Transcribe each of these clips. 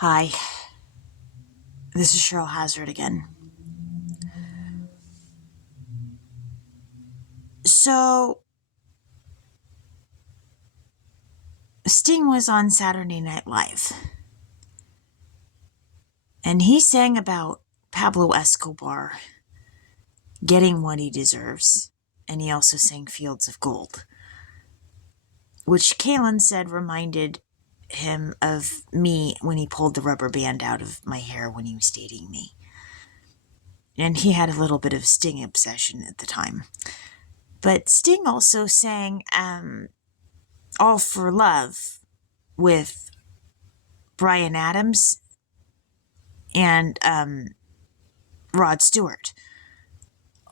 Hi, this is Cheryl Hazzard again. So, Sting was on Saturday Night Live, and he sang about Pablo Escobar getting what he deserves, and he also sang Fields of Gold, which Kaylin said reminded him of me when he pulled the rubber band out of my hair when he was dating me. And he had a little bit of Sting obsession at the time. But Sting also sang All for Love with Bryan Adams and Rod Stewart.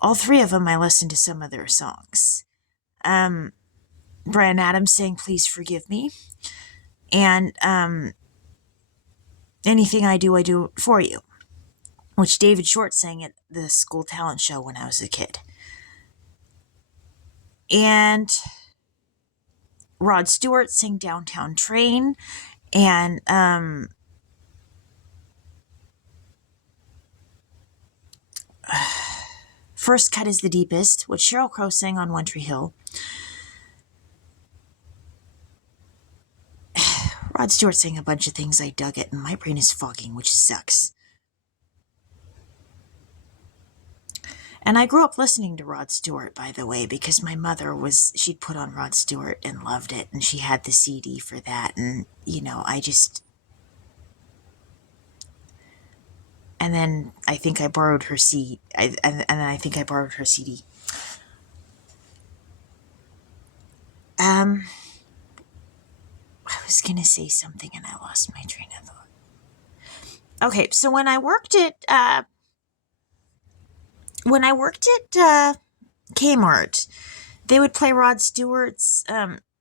All three of them, I listened to some of their songs. Bryan Adams sang Please Forgive Me, and Anything I Do For You, which David Short sang at the school talent show when I was a kid. And Rod Stewart sang Downtown Train, and First Cut is the Deepest, which Sheryl Crow sang on One Tree Hill. Rod Stewart sang a bunch of things. I dug it, and my brain is fogging, which sucks. And I grew up listening to Rod Stewart, by the way, because my mother she'd put on Rod Stewart and loved it, and she had the CD for that, and, and then I think I borrowed her CD, and I think I borrowed her CD. I was going to say something, and I lost my train of thought. Okay, so when I worked at Kmart, they would play Rod Stewart's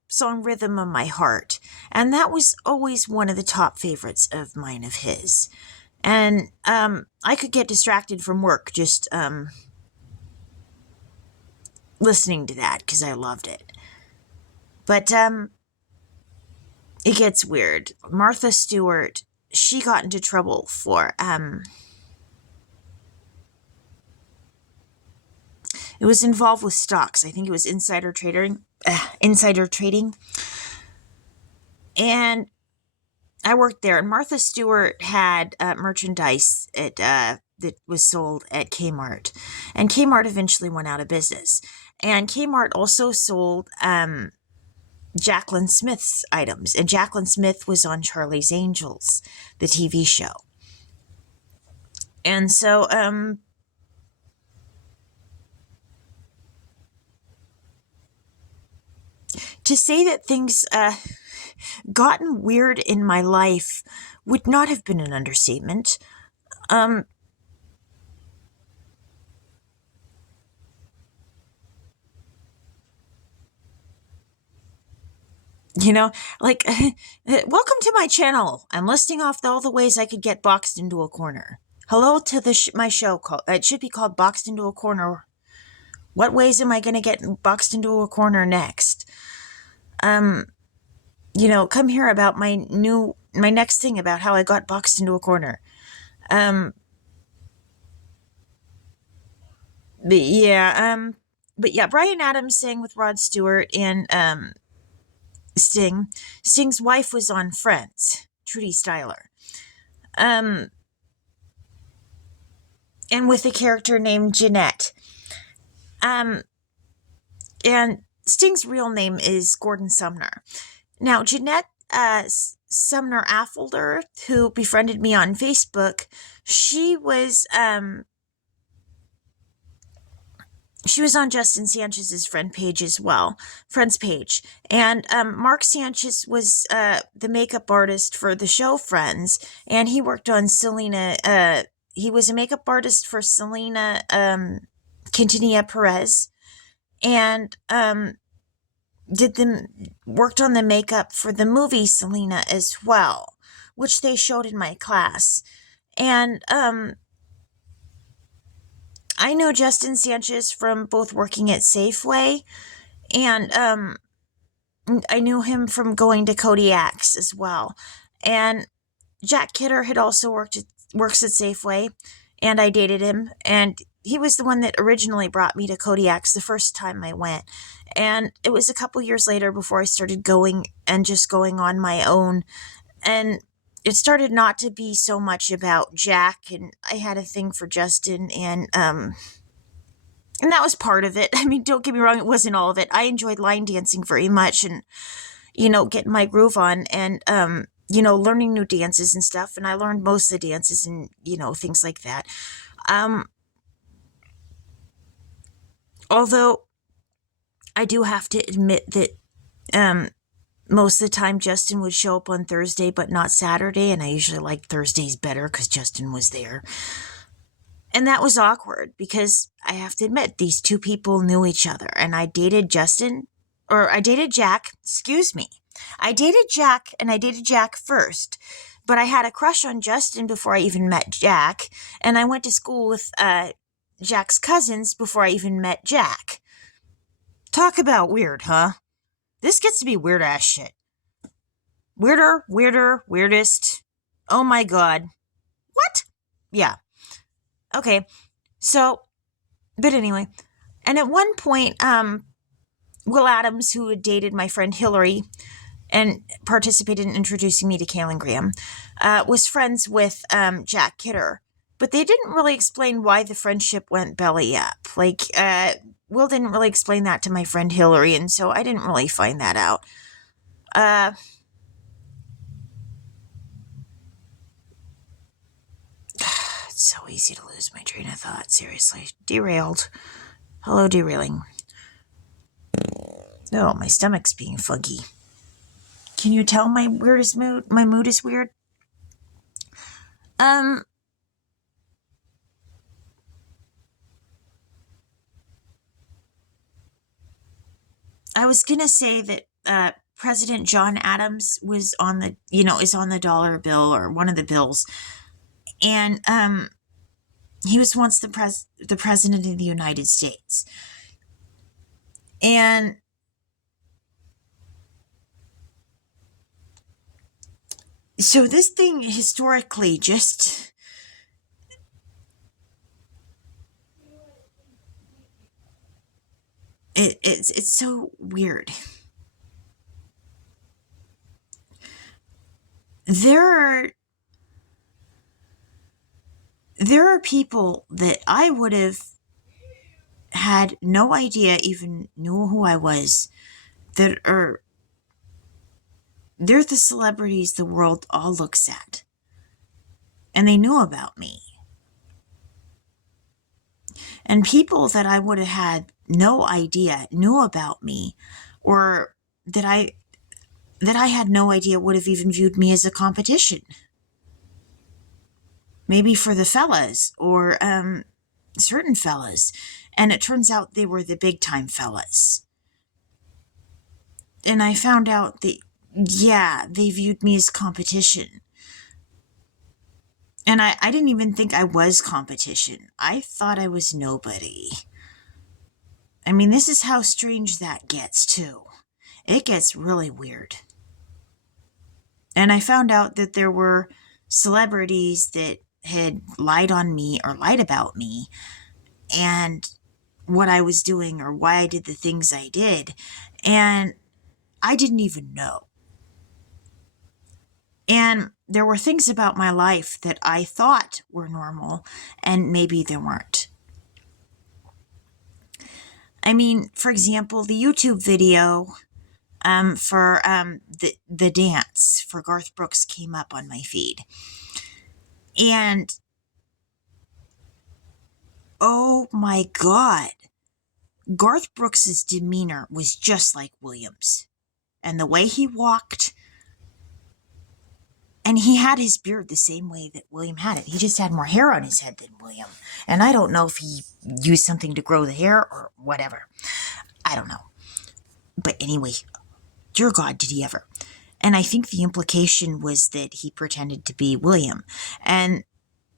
song Rhythm of My Heart, and that was always one of the top favorites of mine of his. And I could get distracted from work just listening to that because I loved it. But it gets weird. Martha Stewart, she got into trouble for it was involved with stocks. I think it was insider trading. And I worked there, and Martha Stewart had merchandise that was sold at Kmart. And Kmart eventually went out of business. And Kmart also sold Jacqueline Smith's items. And Jacqueline Smith was on Charlie's Angels, the TV show. And so to say that things gotten weird in my life would not have been an understatement. Like, welcome to my channel. I'm listing off all the ways I could get boxed into a corner. Hello to my show. It should be called Boxed into a Corner. What ways am I going to get boxed into a corner next? Come hear about my next thing about how I got boxed into a corner. But yeah, Bryan Adams sang with Rod Stewart and Sting. Sting's wife was on Friends, Trudy Styler. And with a character named Jeanette. And Sting's real name is Gordon Sumner. Now, Jeanette Sumner Affolter, who befriended me on Facebook, she was on Justin Sanchez's friends page as well. And Mark Sanchez was the makeup artist for the show Friends, and he worked on Selena. He was a makeup artist for Selena Quintanilla Perez, and worked on the makeup for the movie Selena as well, which they showed in my class. And I know Justin Sanchez from both working at Safeway, and I knew him from going to Kodiak's as well. And Jack Kidder had also works at Safeway, and I dated him, and he was the one that originally brought me to Kodiak's the first time I went. And it was a couple years later before I started going and just going on my own. And it started not to be so much about Jack, and I had a thing for Justin, and that was part of it. I mean, don't get me wrong, it wasn't all of it. I enjoyed line dancing very much, and getting my groove on, and learning new dances and stuff. And I learned most of the dances and things like that. Although I do have to admit that most of the time Justin would show up on Thursday but not Saturday, and I usually liked Thursdays better because Justin was there. And that was awkward because I have to admit these two people knew each other, and I dated Jack, excuse me. I dated Jack, and I dated Jack first, but I had a crush on Justin before I even met Jack, and I went to school with Jack's cousins before I even met Jack. Talk about weird, huh? This gets to be weird-ass shit. Weirder, weirdest. Oh my god. What? Yeah. Okay, so, but anyway, and at one point, Will Adams, who had dated my friend Hillary and participated in introducing me to Kaylin Graham, was friends with Jack Kidder. But they didn't really explain why the friendship went belly up. Like, Will didn't really explain that to my friend Hillary, and so I didn't really find that out. It's so easy to lose my train of thought, seriously. Derailed. Hello, derailing. Oh, my stomach's being fuggy. Can you tell my mood is weird? I was gonna say that President John Adams was on the, is on the dollar bill or one of the bills. And he was once the president of the United States. And so this thing historically just it's so weird. There are people that I would have had no idea even knew who I was, they're the celebrities the world all looks at. And they knew about me. And people that I would have had no idea knew about me, or that I had no idea would have even viewed me as a competition. Maybe for the fellas, or certain fellas. And it turns out they were the big time fellas. And I found out that, yeah, they viewed me as competition. And I didn't even think I was competition. I thought I was nobody. I mean, this is how strange that gets, too. It gets really weird. And I found out that there were celebrities that had lied on me or lied about me and what I was doing or why I did the things I did. And I didn't even know. And there were things about my life that I thought were normal, and maybe they weren't. I mean, for example, the YouTube video for the dance for Garth Brooks came up on my feed. And oh my God, Garth Brooks's demeanor was just like William's. And the way he walked, and he had his beard the same way that William had it. He just had more hair on his head than William. And I don't know if he used something to grow the hair or whatever. I don't know. But anyway, dear God, did he ever. And I think the implication was that he pretended to be William. And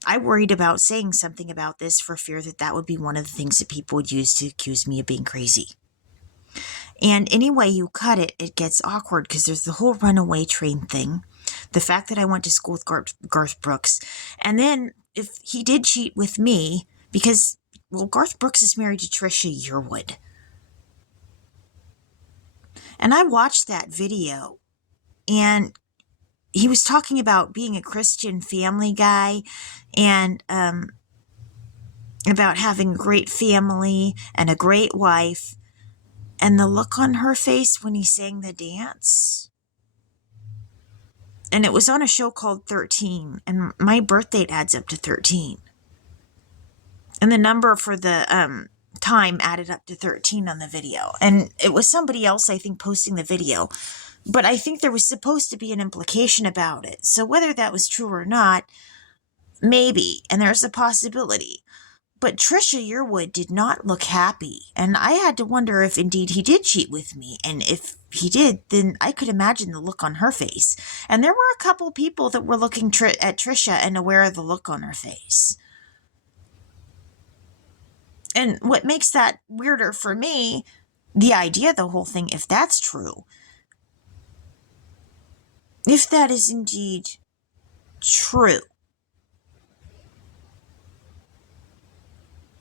I worried about saying something about this for fear that that would be one of the things that people would use to accuse me of being crazy. And any way you cut it, it gets awkward because there's the whole runaway train thing. the fact that I went to school with Garth Brooks, and then if he did cheat with me, because, well, Garth Brooks is married to Trisha Yearwood. And I watched that video, and he was talking about being a Christian family guy, and about having a great family and a great wife, and the look on her face when he sang the dance. And it was on a show called 13, and my birth date adds up to 13. And the number for the time added up to 13 on the video. And it was somebody else, I think, posting the video. But I think there was supposed to be an implication about it. So whether that was true or not, maybe. And there's a possibility. But Trisha Yearwood did not look happy, and I had to wonder if indeed he did cheat with me, and if he did, then I could imagine the look on her face. And there were a couple people that were looking at Trisha and aware of the look on her face. And what makes that weirder for me, the idea of the whole thing, if that's true, if that is indeed true,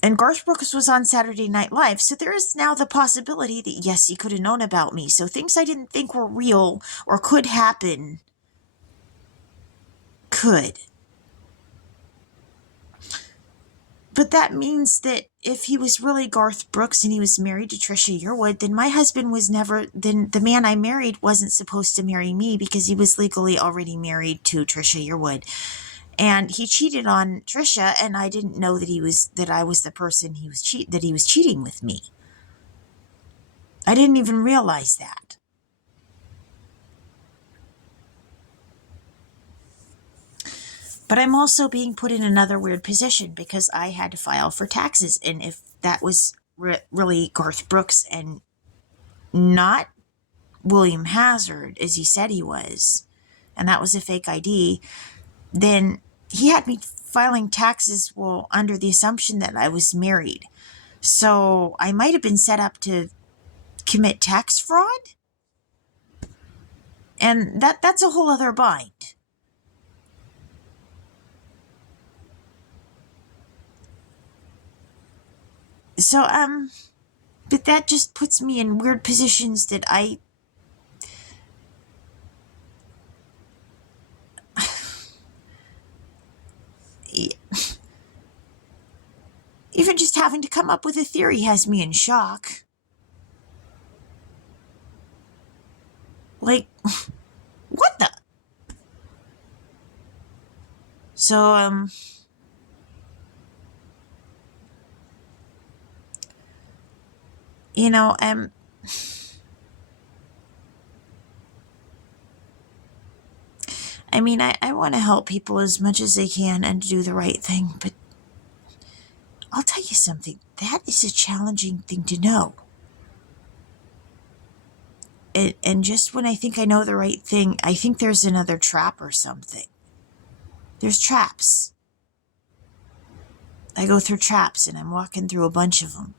and Garth Brooks was on Saturday Night Live, so there is now the possibility that, yes, he could have known about me. So things I didn't think were real or could happen could. But that means that if he was really Garth Brooks and he was married to Trisha Yearwood, then my husband was never, then the man I married wasn't supposed to marry me because he was legally already married to Trisha Yearwood. And he cheated on Trisha, and I didn't know that I was the person he was cheating with me. I didn't even realize that. But I'm also being put in another weird position because I had to file for taxes, and if that was really Garth Brooks and not William Hazzard, as he said he was, and that was a fake ID, then he had me filing taxes, well, under the assumption that I was married. So I might have been set up to commit tax fraud. And that's a whole other bind. So, but that just puts me in weird positions that even just having to come up with a theory has me in shock. Like, what the? So, you know, I mean, I want to help people as much as I can and do the right thing, but I'll tell you something. That is a challenging thing to know. And just when I think I know the right thing, I think there's another trap or something. There's traps. I go through traps, and I'm walking through a bunch of them.